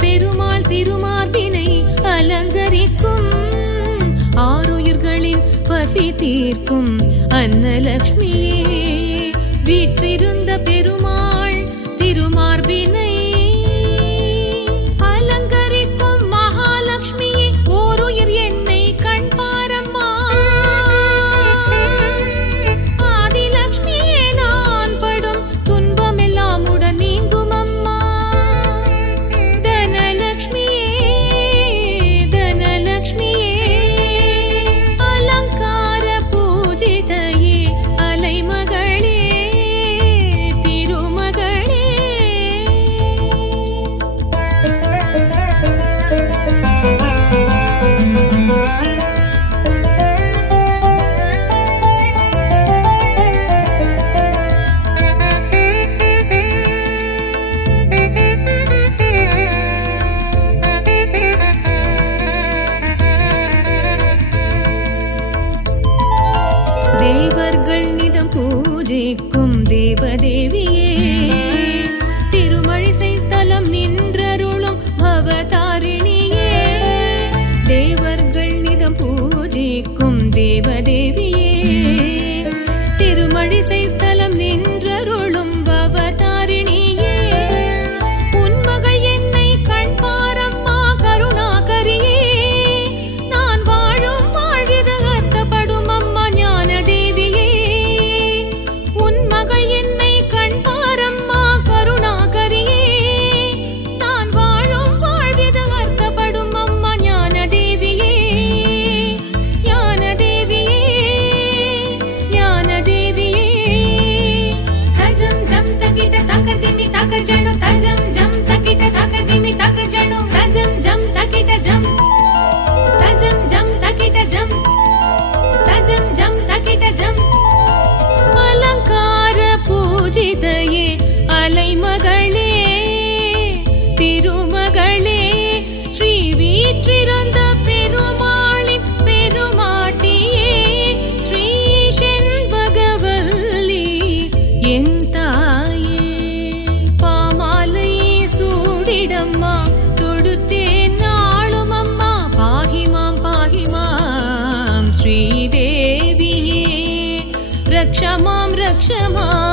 பெருமாள் திருமார்பினை அலங்கரிக்கும் ஆருயிர்களின் பசி தீர்க்கும் அன்னலக்ஷ்மியே வீற்றிருந்த பெருமாள் திருமார்பினை அலங்கரிக்கும் மகாலட்சுமியே ஓருயிர் என்னை கண் பாரம்மா ஆதிலட்சுமியே நான் படும் துன்பமெல்லாம் உடன் நீங்கும் அம்மா தனலட்சுமியே தனலட்சுமியே அலங்கார பூஜிதையே அலைமகளே திருமகளே தேவர்கள் நிதம் பூஜிக்கும் தேவதேவியே திருமழிசை ஸ்தலம் நின்றருளும் பவதாரிணியே தேவர்கள் நிதம் பூஜிக்கும் தேவதேவியே திருமழிசை ஸ்தலம் நின்றருளும் பவதாரிணியே உன்மகள் என்னை கண் பாரம்மா கருணாகரியே நான் வாழும் வாழ்விது அர்த்தப்படும் அம்மா ஞான தேவியே உன்மகள் என்னை கண் பாரம்மா கருணாகரியே நான் வாழும் வாழ்விது அர்த்தப்படும் அம்மா ஞான தேவியே ஞான தேவியே ஞான தேவியே தஜம் ஜம் தகிட தகதிமி தகஜணு தஜம் ஜம் தகிட தகதிமி தகஜணு தஜம் ஜம் தகிட ஜம் தஜம் ஜம் தகிட ஜம் தஜம் ஜம் தகிட ஜம் அலங்கார பூஜிதையே அலைமகளே திருமகளே ஸ்ரீ வீற்றிருந்த பெருமாளின் பெருமாட்டியே ஸ்ரீ செண்பகவல்லி என் தாயே பாமாலையே சூடிடம்மா தொடுத்தேன் நாளும் அம்மா பாகிமாம் பாகிமாம் ஸ்ரீதேவியே ரக்ஷமாம் ரக்ஷமாம்